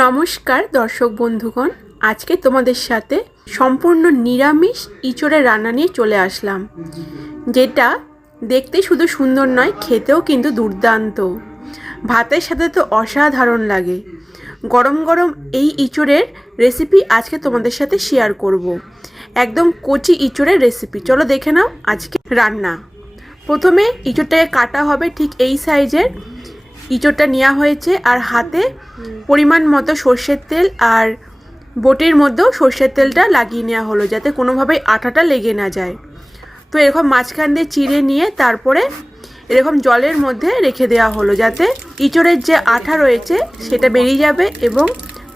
নমস্কার, দর্শক বন্ধুগণ। আজকে তোমাদের সাথে সম্পূর্ণ নিরামিষ ইঁচড়ের রান্না নিয়ে চলে আসলাম, যেটা দেখতে শুধু সুন্দর নয়, খেতেও কিন্তু দুর্দান্ত। ভাতের সাথে তো অসাধারণ লাগে। গরম গরম এই ইঁচড়ের রেসিপি আজকে তোমাদের সাথে শেয়ার করব। একদম কচি ইঁচড়ের রেসিপি চলো দেখে নাও আজকে রান্না। প্রথমে ইঁচড়টাকে কাটা হবে ঠিক এই সাইজের ইঁচড়টা নেওয়া হয়েছে আর হাতে পরিমাণ মতো সর্ষের তেল আর বোটের মধ্যেও সর্ষের তেলটা লাগিয়ে নেওয়া হলো যাতে কোনোভাবেই আঠাটা লেগে না যায়। তো এরকম মাঝখান দিয়ে চিড়ে নিয়ে তারপরে এরকম জলের মধ্যে রেখে দেওয়া হলো যাতে ইঁচড়ের যে আঠা রয়েছে সেটা বেরিয়ে যাবে এবং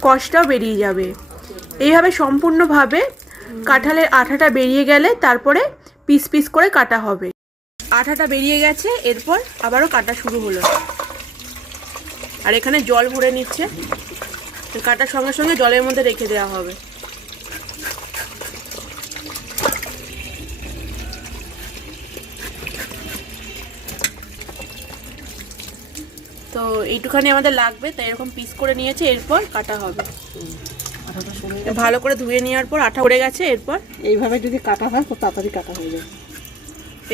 কষটাও বেরিয়ে যাবে। এইভাবে সম্পূর্ণভাবে কাঁঠালের আঠাটা বেরিয়ে গেলে তারপরে পিস পিস করে কাটা হবে। আঠাটা বেরিয়ে গেছে, এরপর আবারও কাটা শুরু হলো। আর এখানে জল ভরে নিচ্ছে। কাটার সঙ্গে সঙ্গে জলের মধ্যে রেখে দেওয়া হবে। তো এইটুখানি আমাদের লাগবে তাই এরকম পিস করে নিয়েছে এরপর কাটা হবে। ভালো করে ধুয়ে নেওয়ার পর আঠা পড়ে গেছে এরপর এইভাবে যদি কাটা হয় খুব তাড়াতাড়ি কাটা হয়ে যায়।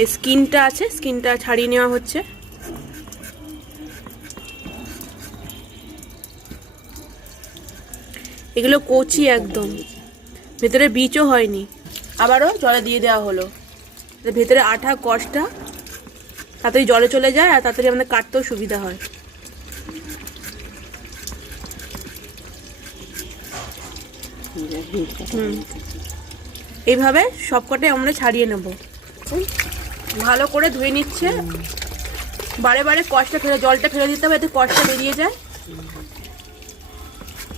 এই স্কিনটা আছে স্কিনটা ছাড়িয়ে নেওয়া হচ্ছে। এগুলো কচি একদম। ভেতরে বীজও হয়নি। আবারও জলে দিয়ে দেওয়া হলো। ভেতরে আঠা, কষটা, তাড়াতাড়ি জলে চলে যায় আর তাড়াতাড়ি আমাদের কাটতেও সুবিধা হয়। এইভাবে সবকটাই আমরা ছাড়িয়ে নেব। ভালো করে ধুয়ে নিচ্ছে। বারে বারে কষটা ফেলে, জলটা ফেলে দিতে হবে এতে কষটা বেরিয়ে যায়।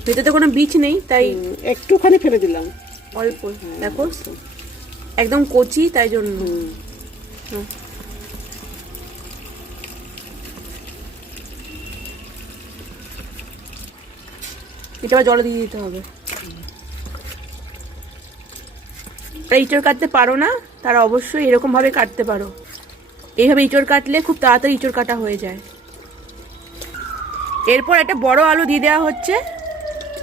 ভেতরে কোনো বীজ নেই তাই একটুখানি ফেলে দিলাম। অল্প দেখো। একদম কচি তাই জন্য। এটা আবার জলে দিয়ে দিতে হবে। ইঁচড় কাটতে পারো না তারা অবশ্যই এরকমভাবে কাটতে পারো। এইভাবে ইঁচড় কাটলে খুব তাড়াতাড়ি ইঁচড় কাটা হয়ে যায়। এরপর একটা বড় আলু দিয়ে দেওয়া হচ্ছে।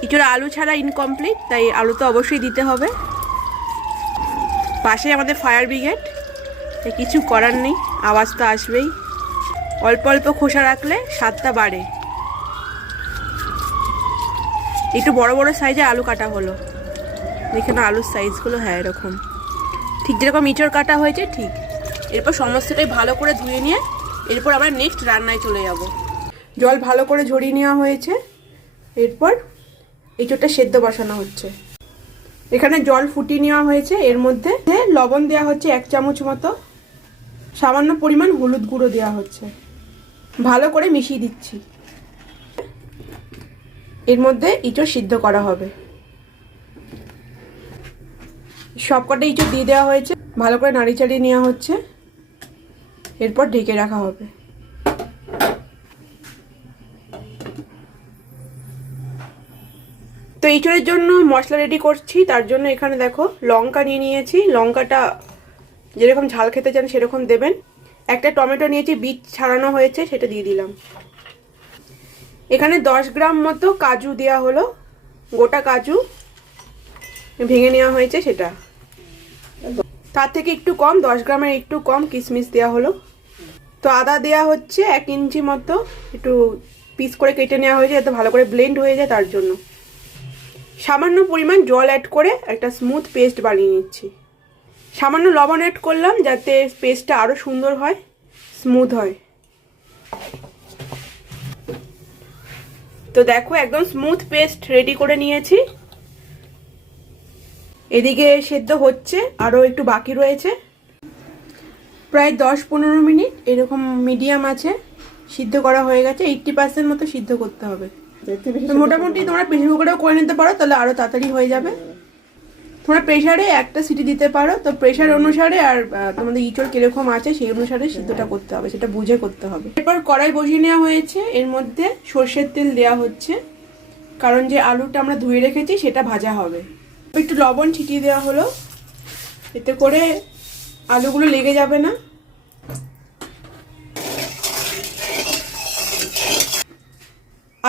ইঁচড়ে আলু ছাড়া ইনকমপ্লিট তাই আলু তো অবশ্যই দিতে হবে। পাশে আমাদের ফায়ার ব্রিগেড তাই কিছু করার নেই, আওয়াজ তো আসবেই। অল্প অল্প খোসা রাখলে স্বাদটা বাড়ে। একটু বড় বড় সাইজে আলু কাটা হলো। দেখে না আলুর সাইজগুলো হ্যাঁ এরকম। ঠিক যেরকম ইঁচড় কাটা হয়েছে, ঠিক। এরপর সমস্তটাই ভালো করে ধুয়ে নিয়ে, এরপর আমরা নেক্সট রান্নায় চলে যাব। জল ভালো করে ঝরিয়ে নেওয়া হয়েছে। এরপর এঁচোড়টা সেদ্ধ বসানো হচ্ছে। এখানে জল ফুটিয়ে নেওয়া হয়েছে। এর মধ্যে লবণ দেওয়া হচ্ছে এক চামচ মতো। সামান্য পরিমাণ হলুদ গুঁড়ো দেওয়া হচ্ছে। ভালো করে মিশিয়ে দিচ্ছি। এর মধ্যে ইঁচড় সিদ্ধ করা হবে। সবকটা ইঁচড় দিয়ে দেওয়া হয়েছে। ভালো করে নাড়ি চাড়িয়ে নেওয়া হচ্ছে। এরপর ঢেকে রাখা হবে। তো ইঁচড়ের জন্য মশলা রেডি করছি, তার জন্য এখানে দেখো লঙ্কা নিয়ে নিয়েছি। লঙ্কাটা যেরকম ঝাল খেতে চান সেরকম দেবেন। একটা টমেটো নিয়েছি, বীজ ছাড়ানো হয়েছে, সেটা দিয়ে দিলাম। এখানে দশ গ্রাম মতো কাজু দেওয়া হলো, গোটা কাজু ভেঙে নেওয়া হয়েছে সেটা। তার থেকে একটু কম, দশ গ্রামের একটু কম কিশমিশ দেওয়া হলো। তো আদা দেওয়া হচ্ছে এক ইঞ্চি মতো, একটু পিস করে কেটে নেওয়া হয়েছে, যাতে ভালো করে ব্লেন্ড হয়ে যায় তার জন্য। সামান্য পরিমাণ জল অ্যাড করে একটা স্মুথ পেস্ট বানিয়ে নিচ্ছি। সামান্য লবণ অ্যাড করলাম যাতে পেস্টটা আরও সুন্দর হয় স্মুথ হয়। তো দেখো একদম স্মুথ পেস্ট রেডি করে নিয়েছি। এদিকে সেদ্ধ হচ্ছে আরও একটু বাকি রয়েছে। প্রায় দশ পনেরো মিনিট, এরকম মিডিয়াম আছে, সিদ্ধ করা হয়ে গেছে এইটটি পার্সেন্ট মতো সিদ্ধ করতে হবে। মোটামুটি তোমরা প্রেশার কুকারেও করে নিতে পারো তাহলে আরও তাড়াতাড়ি হয়ে যাবে। তোমরা প্রেশারে একটা সিটি দিতে পারো তো প্রেশার অনুসারে আর তোমাদের ইঁচড় কীরকম আছে সেই অনুসারে সিদ্ধটা করতে হবে সেটা বুঝে করতে হবে। এরপর কড়াই বসিয়ে নেওয়া হয়েছে এর মধ্যে সর্ষের তেল দেওয়া হচ্ছে কারণ যে আলুটা আমরা ধুয়ে রেখেছি সেটা ভাজা হবে। একটু লবণ ছিটিয়ে দেওয়া হলো এতে করে আলুগুলো লেগে যাবে না।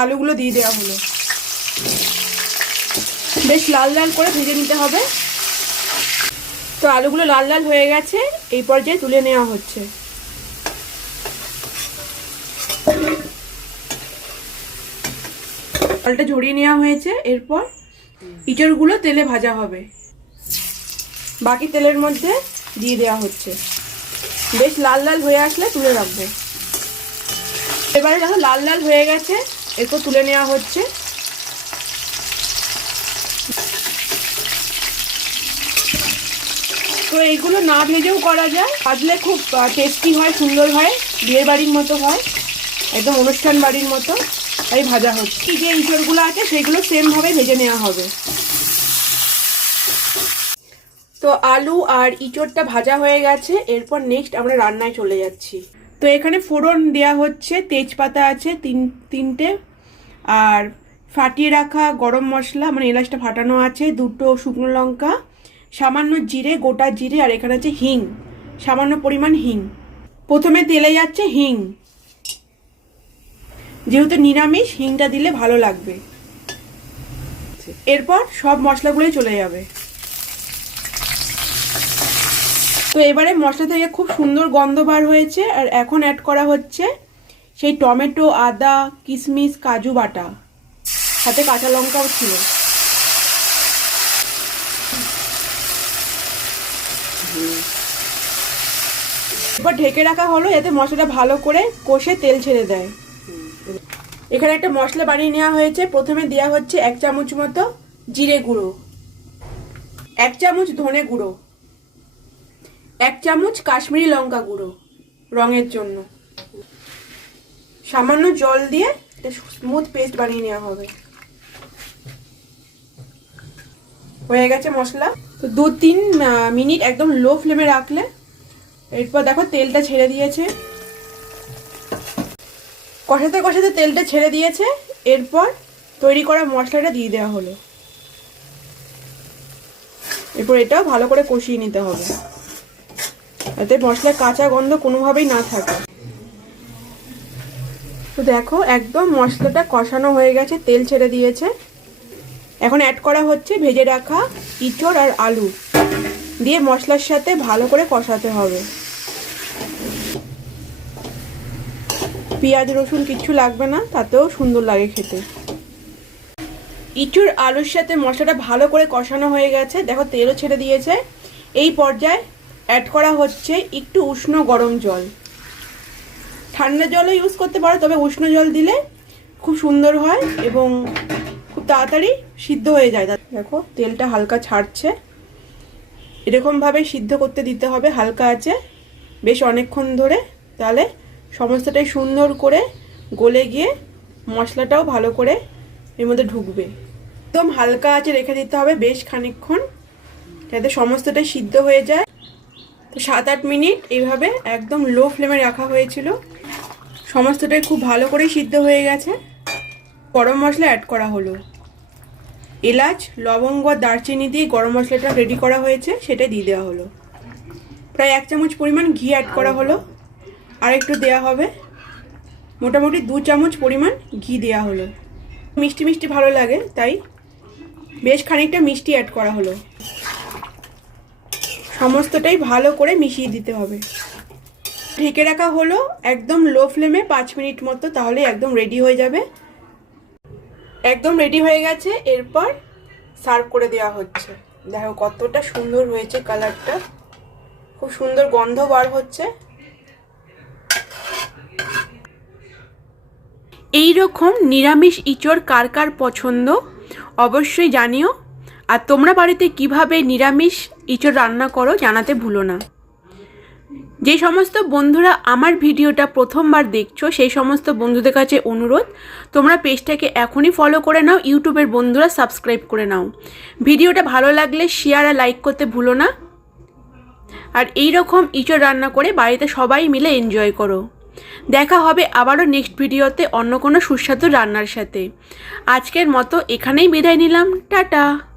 আলুগুলো দিয়ে দেওয়া হলো। বেশ লাল লাল করে ভেজে নিতে হবে। তো আলুগুলো লাল লাল হয়ে গেছে, এই পর্যায়ে তুলে নেওয়া হচ্ছে। জলটা ঝরিয়ে নেওয়া হয়েছে, এরপর ইঁচড়গুলো তেলে ভাজা হবে। বাকি তেলের মধ্যে দিয়ে দেওয়া হচ্ছে। বেশ লাল লাল হয়ে আসলে তুলে রাখব। এবারে দেখো লাল লাল হয়ে গেছে এরপর তুলে নেওয়া হচ্ছে। তো এইগুলো না ভেজেও করা যায়। ভাজলে খুব টেস্টি হয়, সুন্দর হয়, বিয়ের বাড়ির মতো হয়, একদম অনুষ্ঠান বাড়ির মতো। তাই ভাজা হচ্ছে। যে ইঁচড়গুলো আছে, সেগুলো সেমভাবে ভেজে নেওয়া হবে। তো আলু আর ইঁচড়টা ভাজা হয়ে গেছে। এরপর নেক্সট আমরা রান্নায় চলে যাচ্ছি। তো এখানে ফোড়ন দেওয়া হচ্ছে, তেজপাতা আছে তিন, তিনটে, আর ফাটিয়ে রাখা গরম মশলা মানে এলাচটা ফাটানো আছে, দুটো শুকনো লঙ্কা, সামান্য জিরে, গোটা জিরে, আর এখানে আছে হিং, সামান্য পরিমাণ হিং। প্রথমে তেলে যাচ্ছে হিং। যেহেতু নিরামিষ, হিংটা দিলে ভালো লাগবে। এরপর সব মশলাগুলোই চলে যাবে। তো এবারে মশলা থেকে খুব সুন্দর গন্ধ বার হয়েছে আর এখন অ্যাড করা হচ্ছে সেই টমেটো, আদা কিশমিশ কাজু বাটা। সাথে কাঁচা লঙ্কাও ছিল। এবার ঢেকে রাখা হলো যাতে মশলাটা ভালো করে কষে তেল ছেড়ে দেয়। এখানে একটা মশলা বানিয়ে নেওয়া হয়েছে। প্রথমে দেওয়া হচ্ছে এক চামচ মতো জিরে গুঁড়ো। এক চামচ ধনে গুঁড়ো। এক চামচ কাশ্মীরি লঙ্কা গুঁড়ো, রঙের জন্য। সামান্য জল দিয়ে স্মুথ পেস্ট বানিয়ে নেওয়া হবে। হয়ে গেছে মশলা। তো দু তিন মিনিট একদম লো ফ্লেমে রাখলে, এরপর দেখো তেলটা ছেড়ে দিয়েছে। কষাতে কষাতে তেলটা ছেড়ে দিয়েছে, এরপর তৈরি করা মশলাটা দিয়ে দেওয়া হলো। এরপর এটাও ভালো করে কষিয়ে নিতে হবে। যাতে মশলার কাঁচা গন্ধ কোনোভাবেই না থাকে। তো দেখো, একদম মশলাটা কষানো হয়ে গেছে, তেল ছেড়ে দিয়েছে। এখন অ্যাড করা হচ্ছে ভেজে রাখা ইঁচড় আর আলু দিয়ে মশলার সাথে ভালো করে কষাতে হবে। পেঁয়াজ, রসুন কিচ্ছু লাগবে না, তাতেও সুন্দর লাগে খেতে। ইঁচুর আলুর সাথে মশলাটা ভালো করে কষানো হয়ে গেছে। দেখো, তেলও ছেড়ে দিয়েছে। এই পর্যায়ে অ্যাড করা হচ্ছে একটু উষ্ণ গরম জল। ঠান্ডা জলও ইউজ করতে পারো, তবে উষ্ণ জল দিলে খুব সুন্দর হয় এবং খুব তাড়াতাড়ি সিদ্ধ হয়ে যায়। দেখো, তেলটা হালকা ছাড়ছে। এরকমভাবে সিদ্ধ করতে দিতে হবে, হালকা আছে। বেশ অনেকক্ষণ ধরে তাহলে সমস্তটাই সুন্দর করে গলে গিয়ে মশলাটাও ভালো করে এর মধ্যে ঢুকবে। একদম হালকা আছে রেখে দিতে হবে বেশ খানিকক্ষণ, যাতে সমস্তটাই সিদ্ধ হয়ে যায়। তো সাত আট মিনিট এইভাবে একদম লো ফ্লেমে রাখা হয়েছিল। সমস্তটাই খুব ভালো করে সিদ্ধ হয়ে গেছে। গরম মশলা অ্যাড করা হলো। এলাচ, লবঙ্গ, দারচিনি দিয়ে গরম মশলাটা রেডি করা হয়েছে সেটা দিয়ে দেওয়া হলো। প্রায় এক চামচ পরিমাণ ঘি অ্যাড করা হলো। আর একটু দেওয়া হবে। মোটামুটি দু চামচ পরিমাণ ঘি দেওয়া হলো। মিষ্টি মিষ্টি ভালো লাগে, তাই বেশ খানিকটা মিষ্টি অ্যাড করা হলো। সমস্তটাই ভালো করে মিশিয়ে দিতে হবে। ঢেকে রাখা হলো একদম লো ফ্লেমে পাঁচ মিনিট মতো, তাহলে একদম রেডি হয়ে যাবে। একদম রেডি হয়ে গেছে, এরপর সার্ভ করে দেওয়া হচ্ছে। দেখো কতটা সুন্দর হয়েছে কালারটা খুব সুন্দর গন্ধ বার হচ্ছে। এই রকম নিরামিষ ইঁচড় কার কার পছন্দ, অবশ্যই জানিও। আর তোমরা বাড়িতে কীভাবে নিরামিষ ইঁচড় রান্না করো জানাতে ভুলো না। যে সমস্ত বন্ধুরা আমার ভিডিওটা প্রথমবার দেখছ, সেই সমস্ত বন্ধুদের কাছে অনুরোধ, তোমরা পেজটাকে এখনই ফলো করে নাও, ইউটিউবের বন্ধুরা সাবস্ক্রাইব করে নাও। ভিডিওটা ভালো লাগলে শেয়ার আর লাইক করতে ভুলো না। আর এই রকম ইঁচড় রান্না করে বাড়িতে সবাই মিলে এনজয় করো। দেখা হবে আবারও নেক্সট ভিডিওতে অন্য কোনো সুস্বাদু রান্নার সাথে। আজকের মতো এখানেই বিদায় নিলাম। টাটা!